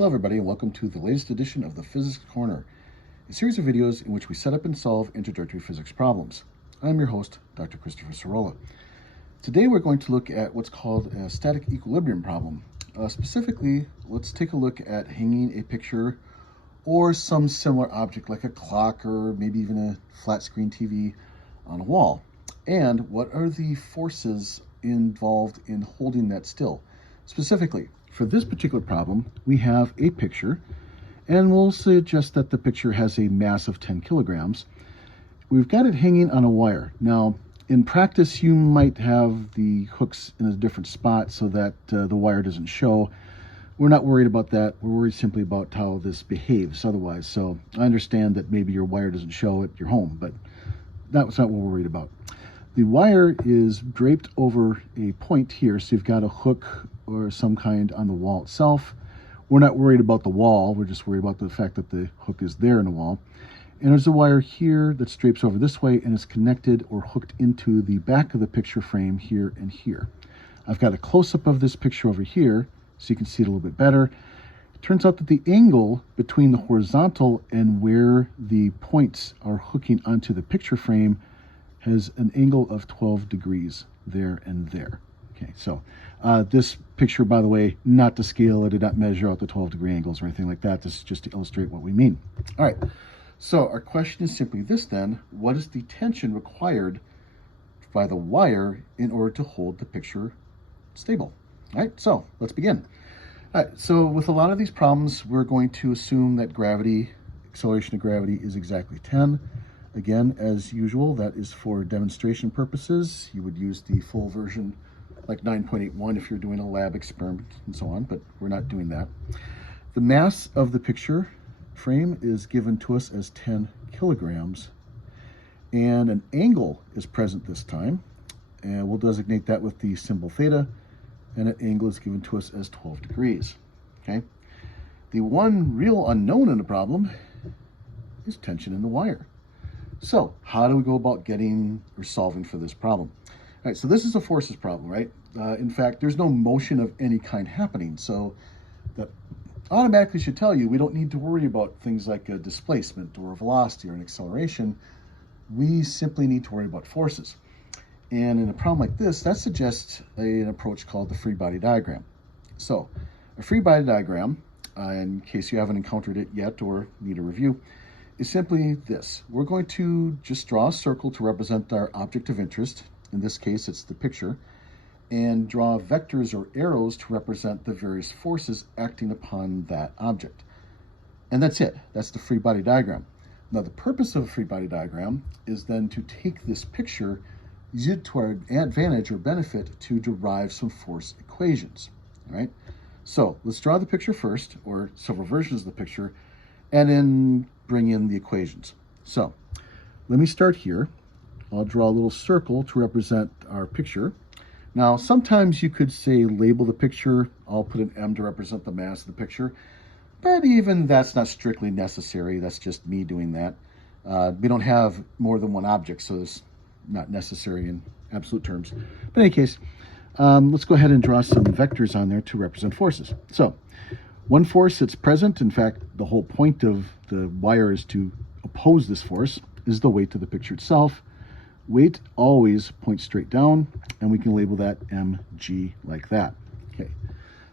Hello everybody and welcome to the latest edition of the Physics Corner, a series of videos in which we set up and solve introductory physics problems. I'm your host, Dr. Christopher Cirola. Today we're going to look at what's called a static equilibrium problem. Specifically, let's take a look at hanging a picture or some similar object like a clock or maybe even a flat screen TV on a wall. And what are the forces involved in holding that still? Specifically, for this particular problem, we have a picture, and we'll suggest that the picture has a mass of 10 kilograms. We've got it hanging on a wire. Now, in practice, you might have the hooks in a different spot so that the wire doesn't show. We're not worried about that. We're worried simply about how this behaves otherwise. So I understand that maybe your wire doesn't show at your home, but that's not what we're worried about. The wire is draped over a point here, so you've got a hook or some kind on the wall itself. We're not worried about the wall, we're just worried about the fact that the hook is there in the wall. And there's a wire here that drapes over this way and is connected or hooked into the back of the picture frame here and here. I've got a close-up of this picture over here so you can see it a little bit better. It turns out that the angle between the horizontal and where the points are hooking onto the picture frame has an angle of 12 degrees there and there. Okay, so this picture, by the way, not to scale, I did not measure out the 12-degree angles or anything like that. This is just to illustrate what we mean. All right, so our question is simply this then: what is the tension required by the wire in order to hold the picture stable? All right, so let's begin. All right, so with a lot of these problems, we're going to assume that gravity, acceleration of gravity is exactly 10. Again, as usual, that is for demonstration purposes. You would use the full version, like 9.81 if you're doing a lab experiment and so on, but we're not doing that. The mass of the picture frame is given to us as 10 kilograms, and an angle is present this time, and we'll designate that with the symbol theta, and an angle is given to us as 12 degrees, okay? The one real unknown in the problem is tension in the wire. So how do we go about getting or solving for this problem? All right, so this is a forces problem, right? In fact, there's no motion of any kind happening. So that automatically should tell you we don't need to worry about things like a displacement or a velocity or an acceleration. We simply need to worry about forces. And in a problem like this, that suggests an approach called the free body diagram. So a free body diagram, in case you haven't encountered it yet or need a review, is simply this. We're going to just draw a circle to represent our object of interest. In this case, it's the picture, and draw vectors or arrows to represent the various forces acting upon that object. And that's it. That's the free body diagram. Now, the purpose of a free body diagram is then to take this picture, use it to our advantage or benefit to derive some force equations. All right? So let's draw the picture first, or several versions of the picture, and then bring in the equations. So let me start here. I'll draw a little circle to represent our picture. Now, sometimes you could say label the picture. I'll put an M to represent the mass of the picture, but even that's not strictly necessary. That's just me doing that. We don't have more than one object, so it's not necessary in absolute terms. But in any case, let's go ahead and draw some vectors on there to represent forces. So one force that's present, in fact, the whole point of the wire is to oppose this force, is the weight of the picture itself. Weight always points straight down, and we can label that mg like that. Okay.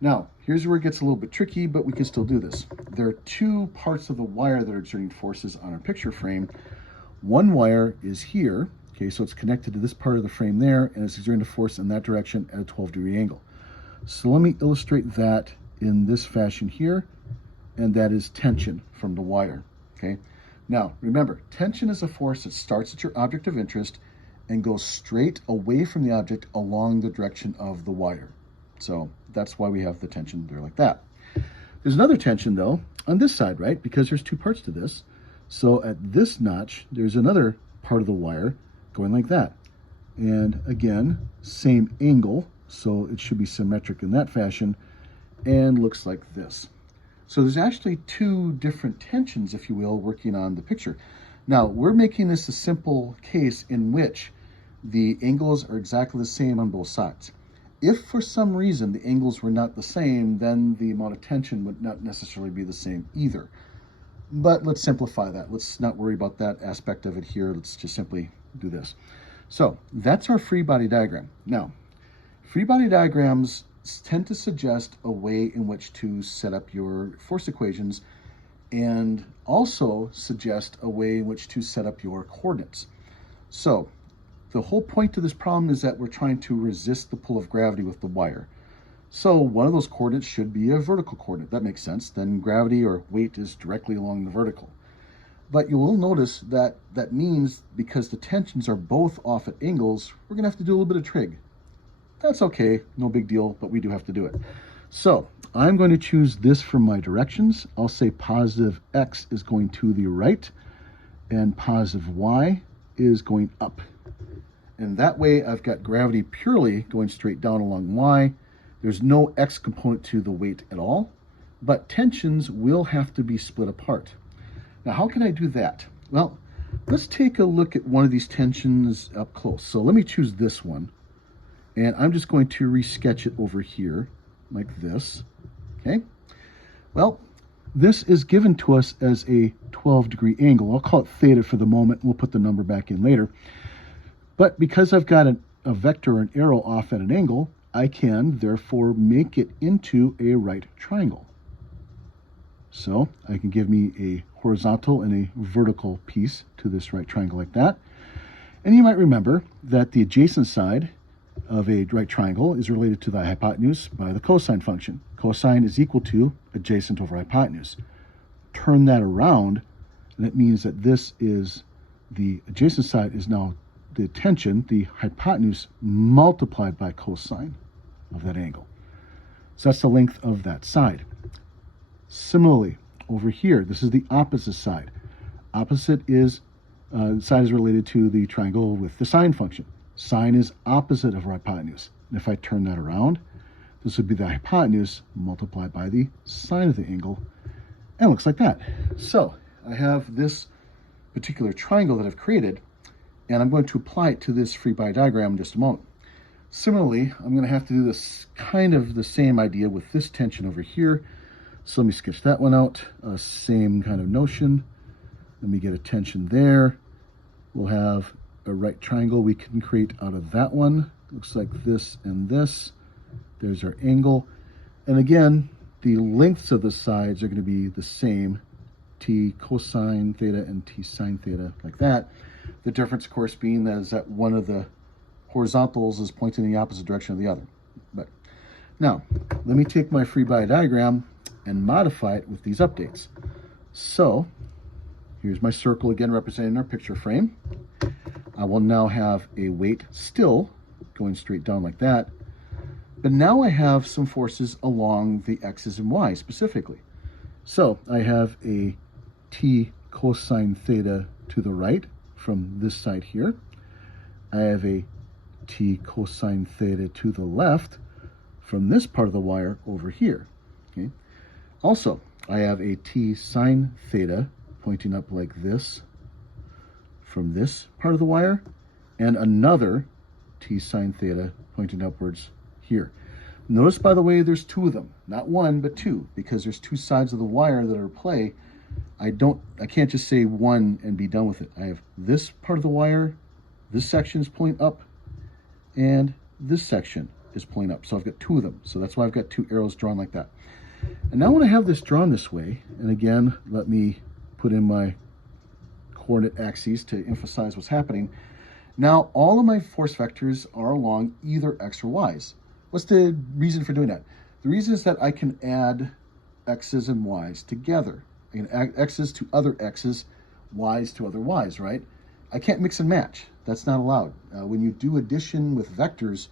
Now, here's where it gets a little bit tricky, but we can still do this. There are two parts of the wire that are exerting forces on our picture frame. One wire is here, okay, so it's connected to this part of the frame there, and it's exerting a force in that direction at a 12-degree angle. So let me illustrate that in this fashion here, and that is tension from the wire, okay? Now, remember, tension is a force that starts at your object of interest and goes straight away from the object along the direction of the wire. So that's why we have the tension there like that. There's another tension, though, on this side, right? Because there's two parts to this. So at this notch, there's another part of the wire going like that. And again, same angle, so it should be symmetric in that fashion, and looks like this. So there's actually two different tensions, if you will, working on the picture. Now, we're making this a simple case in which the angles are exactly the same on both sides. If for some reason the angles were not the same, then the amount of tension would not necessarily be the same either. But let's simplify that. Let's not worry about that aspect of it here. Let's just simply do this. So that's our free body diagram. Now, free body diagrams tend to suggest a way in which to set up your force equations and also suggest a way in which to set up your coordinates. So the whole point to this problem is that we're trying to resist the pull of gravity with the wire. So one of those coordinates should be a vertical coordinate. That makes sense. Then gravity or weight is directly along the vertical. But you will notice that that means because the tensions are both off at angles, we're going to have to do a little bit of trig. That's okay, no big deal, but we do have to do it. So I'm going to choose this for my directions. I'll say positive x is going to the right and positive y is going up. And that way I've got gravity purely going straight down along y. There's no x component to the weight at all, but tensions will have to be split apart. Now, how can I do that? Well, let's take a look at one of these tensions up close. So let me choose this one, and I'm just going to resketch it over here like this, okay? Well, this is given to us as a 12-degree angle. I'll call it theta for the moment. We'll put the number back in later. But because I've got a vector or an arrow off at an angle, I can therefore make it into a right triangle. So I can give me a horizontal and a vertical piece to this right triangle like that. And you might remember that the adjacent side of a right triangle is related to the hypotenuse by the cosine function. Cosine is equal to adjacent over hypotenuse. Turn that around, and it means that this is the adjacent side is now the tension, the hypotenuse multiplied by cosine of that angle. So that's the length of that side. Similarly, over here, this is the opposite side. Opposite is, side is related to the triangle with the sine function. Sine is opposite of hypotenuse. And if I turn that around, this would be the hypotenuse multiplied by the sine of the angle. And it looks like that. So I have this particular triangle that I've created, and I'm going to apply it to this free body diagram in just a moment. Similarly, I'm going to have to do this kind of the same idea with this tension over here. So let me sketch that one out. Same kind of notion. Let me get a tension there. We'll have a right triangle we can create out of that one. Looks like this and this. There's our angle. And again, the lengths of the sides are going to be the same. T cosine theta and T sine theta, like that. The difference, of course, being that is that one of the horizontals is pointing in the opposite direction of the other. But now, let me take my free body diagram and modify it with these updates. So here's my circle again representing our picture frame. I will now have a weight still going straight down like that. But now I have some forces along the x's and y's specifically. So I have a T cosine theta to the right from this side here. I have a T cosine theta to the left from this part of the wire over here. Okay. Also, I have a T sine theta pointing up like this from this part of the wire, and another T sine theta pointing upwards here. Notice, by the way, there's two of them, not one, but two, because there's two sides of the wire that are at play. I can't just say one and be done with it. I have this part of the wire, this section is pulling up, and this section is pulling up. So I've got two of them. So that's why I've got two arrows drawn like that. And now when I have this drawn this way, and again, let me put in my coordinate axes to emphasize what's happening. Now all of my force vectors are along either x or y's. What's the reason for doing that? The reason is that I can add x's and y's together. I can add x's to other x's, y's to other y's, right? I can't mix and match. That's not allowed. When you do addition with vectors,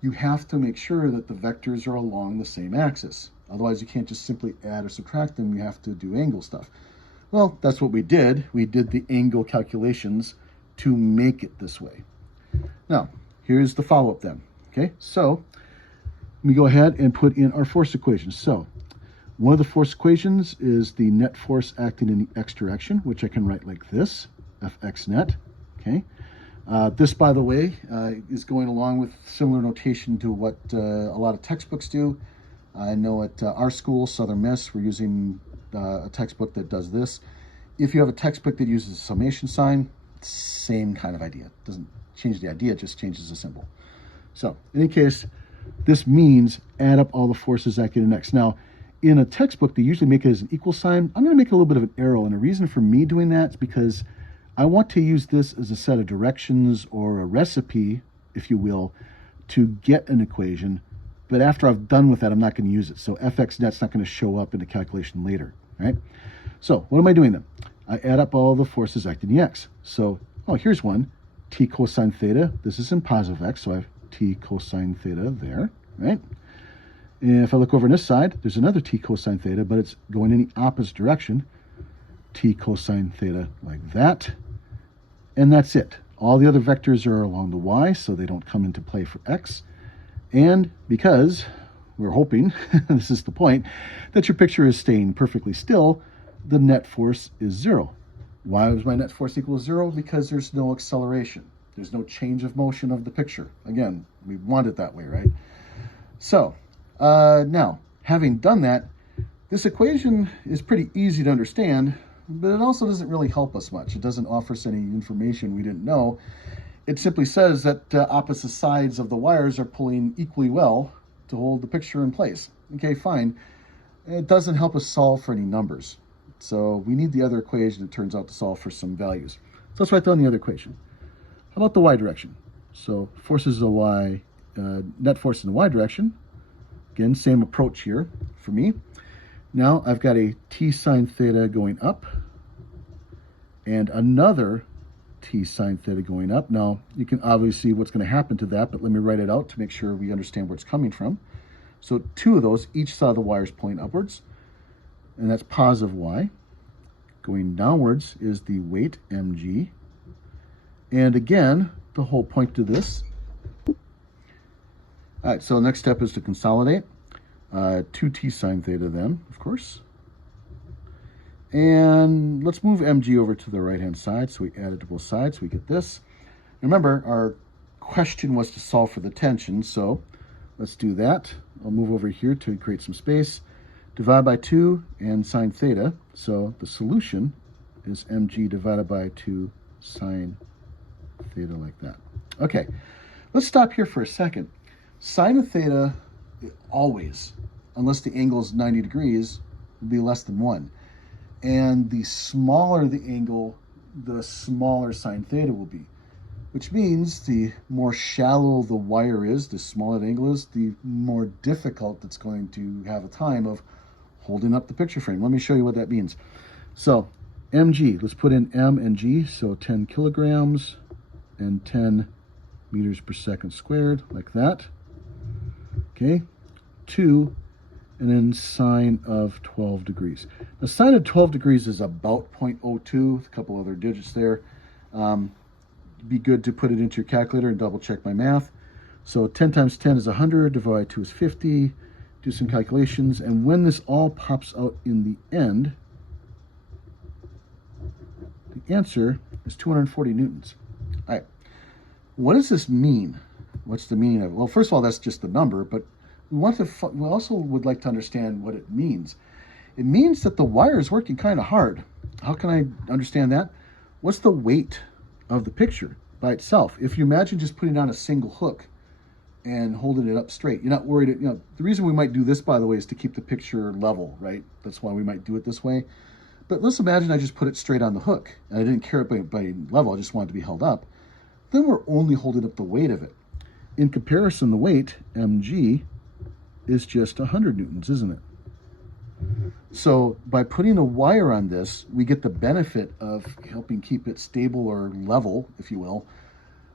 you have to make sure that the vectors are along the same axis. Otherwise, you can't just simply add or subtract them. You have to do angle stuff. Well, that's what we did. We did the angle calculations to make it this way. Now, here's the follow-up then. Okay, so let me go ahead and put in our force equations. So one of the force equations is the net force acting in the x direction, which I can write like this, Fx net. Okay. This, by the way, is going along with similar notation to what a lot of textbooks do. I know at our school, Southern Miss, we're using a textbook that does this. If you have a textbook that uses a summation sign, same kind of idea. It doesn't change the idea, it just changes the symbol. So, in any case, this means add up all the forces acting in X. Now, in a textbook, they usually make it as an equal sign. I'm going to make a little bit of an arrow, and the reason for me doing that is because I want to use this as a set of directions or a recipe, if you will, to get an equation. But after I've done with that, I'm not going to use it. So fx net's not going to show up in the calculation later, right? So what am I doing then? I add up all the forces acting in the X. So, here's one, t cosine theta. This is in positive X, so I have t cosine theta there, right? And if I look over on this side, there's another t cosine theta, but it's going in the opposite direction. T cosine theta like that. And that's it. All the other vectors are along the y, so they don't come into play for x. And because we're hoping, this is the point, that your picture is staying perfectly still, the net force is 0. Why was my net force equal to 0? Because there's no acceleration. There's no change of motion of the picture. Again, we want it that way, right? So, now, having done that, this equation is pretty easy to understand, but it also doesn't really help us much. It doesn't offer us any information we didn't know. It simply says that opposite sides of the wires are pulling equally well to hold the picture in place. Okay, fine. It doesn't help us solve for any numbers. So we need the other equation that turns out to solve for some values. So let's write down the other equation. How about the y direction? So forces the y, net force in the y direction. Again, same approach here for me. Now I've got a t sine theta going up and another t sine theta going up. Now you can obviously see what's going to happen to that, but let me write it out to make sure we understand where it's coming from. So two of those, each side of the wire is pointing upwards, and that's positive y. Going downwards is the weight mg. And again, the whole point to this. All right, so next step is to consolidate. 2t sine theta then, of course. And let's move mg over to the right-hand side. So we add it to both sides, so we get this. Remember, our question was to solve for the tension, so let's do that. I'll move over here to create some space. Divide by 2 and sine theta. So the solution is mg divided by 2 sine theta like that. Okay, let's stop here for a second. Sine of theta always, unless the angle is 90 degrees, will be less than 1. And the smaller the angle, the smaller sine theta will be. Which means the more shallow the wire is, the smaller the angle is, the more difficult it's going to have a time of holding up the picture frame. Let me show you what that means. So mg, let's put in m and g, so 10 kilograms and 10 meters per second squared, like that. Okay, 2, and then sine of 12 degrees. The sine of 12 degrees is about 0.02, a couple other digits there. Be good to put it into your calculator and double check my math. So 10 times 10 is 100, divided by 2 is 50. Do some calculations, and when this all pops out in the end, the answer is 240 newtons. All right, what does this mean? What's the meaning of it? Well, first of all, that's just the number, but we also would like to understand what it means. It means that the wire is working kind of hard. How can I understand that? What's the weight of the picture by itself? If you imagine just putting on a single hook and holding it up straight, you're not worried. The reason we might do this, by the way, is to keep the picture level, right? That's why we might do it this way. But let's imagine I just put it straight on the hook and I didn't care by level, I just wanted it to be held up. Then we're only holding up the weight of it. In comparison, the weight, mg, is just 100 newtons, isn't it? So by putting a wire on this, we get the benefit of helping keep it stable or level, if you will.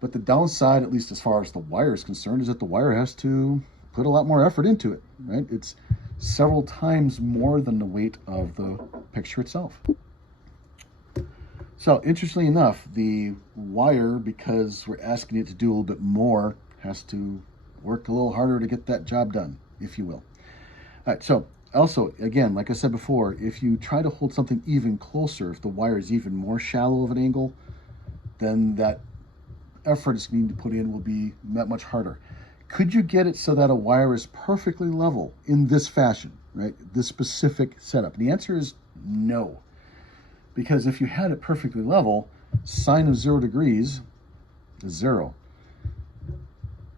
But the downside, at least as far as the wire is concerned, is that the wire has to put a lot more effort into it, right? It's several times more than the weight of the picture itself. So interestingly enough, the wire, because we're asking it to do a little bit more, has to work a little harder to get that job done, if you will. All right, so also, again, like I said before, if you try to hold something even closer, if the wire is even more shallow of an angle, then that effort it's needing to put in will be that much harder. Could you get it so that a wire is perfectly level in this fashion, right? This specific setup? And the answer is no. Because if you had it perfectly level, sine of 0 degrees is 0.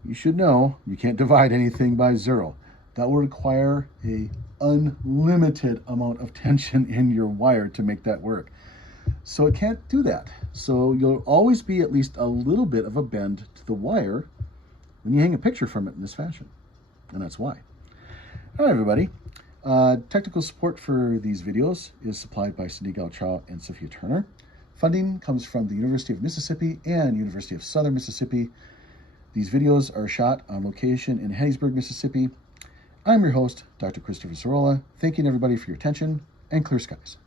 You should know you can't divide anything by 0. That will require an unlimited amount of tension in your wire to make that work. So it can't do that. So you'll always be at least a little bit of a bend to the wire when you hang a picture from it in this fashion. And that's why. All right, everybody. Technical support for these videos is supplied by Cindy Gautreaux and Sophia Turner. Funding comes from the University of Mississippi and University of Southern Mississippi. These videos are shot on location in Hattiesburg, Mississippi. I'm your host, Dr. Christopher Cirola, thanking everybody for your attention and clear skies.